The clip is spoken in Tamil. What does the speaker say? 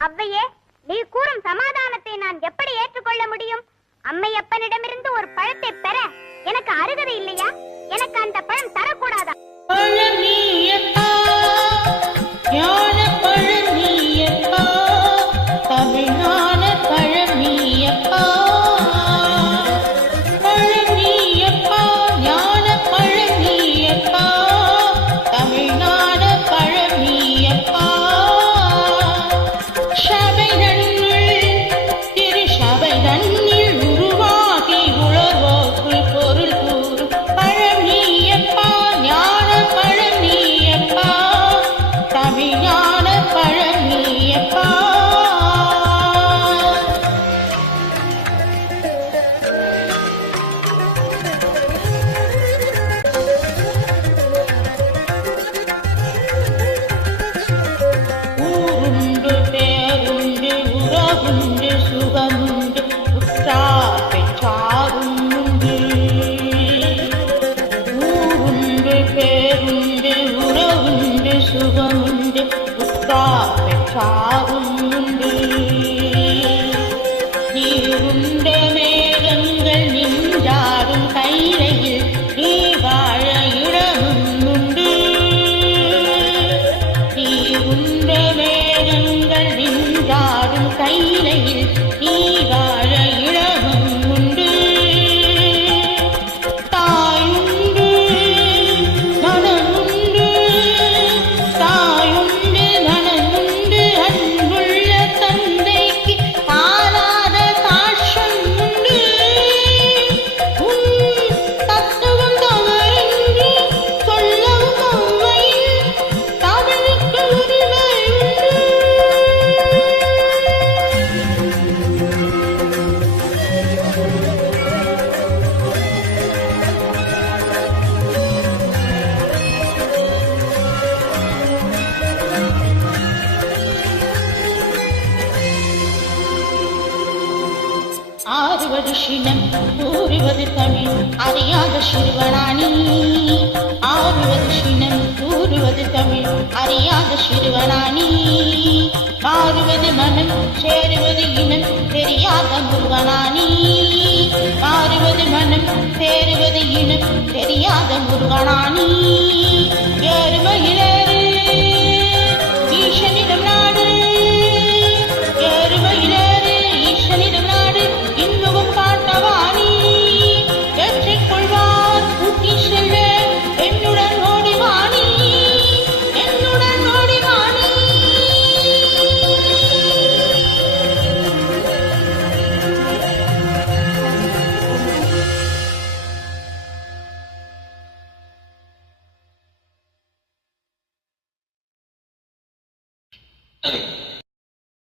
அவ்வையே, நீ கூறும் சமாதானத்தை நான் எப்படி ஏற்றுக்கொள்ள முடியும்? அம்மையப்பனிடமிருந்து ஒரு பழத்தை பெற எனக்கு அருகதை இல்லையா? எனக்கு அந்த பழம் தரக்கூடாதா? சுகமுண்டு உத்தாப சாவுண்டு நீருண்ட மேகங்கள் நின்றாடும் கைலையில் நீ வாழ இடமும் உண்டு நீருண்ட மேகங்கள் நின்றாடும் கைலையில் நீ வாழ இடமும் உண்டு தாயுண்டு மனமுண்டு தாயுண்டு மனமுண்டு அன்புள்ள தந்தைக்கு பாராத சாட்சம் உண்டு உன் தத்துவம் தவறென்று சொல்லவும் அவ்வையில் தமிழுக்கு உரிமை உண்டு. ஆறுவது சினம் கூறுவது தமிழ் அறியாத சிறுவனானி ஆறுவது சினம் கூறுவது தமிழ் அறியாத சிறுவனானி மாறுவது மனம் சேருவது இனம் தெரியாத முருகனானி மாறுவது மனம் சேருவது இனம் தெரியாத முருகனானி ஏறுமையிலேறு ஈசனிடம் நாடு ஏறுமையிலேறு ஈசனிடம் நாடு இன்னும் காட்டவாணி ஏற்றிக்கொள்வார் கூட்டி செல்ல என்னுடன் ஓடிவாணி என்னுடன் ஓடிவாணி.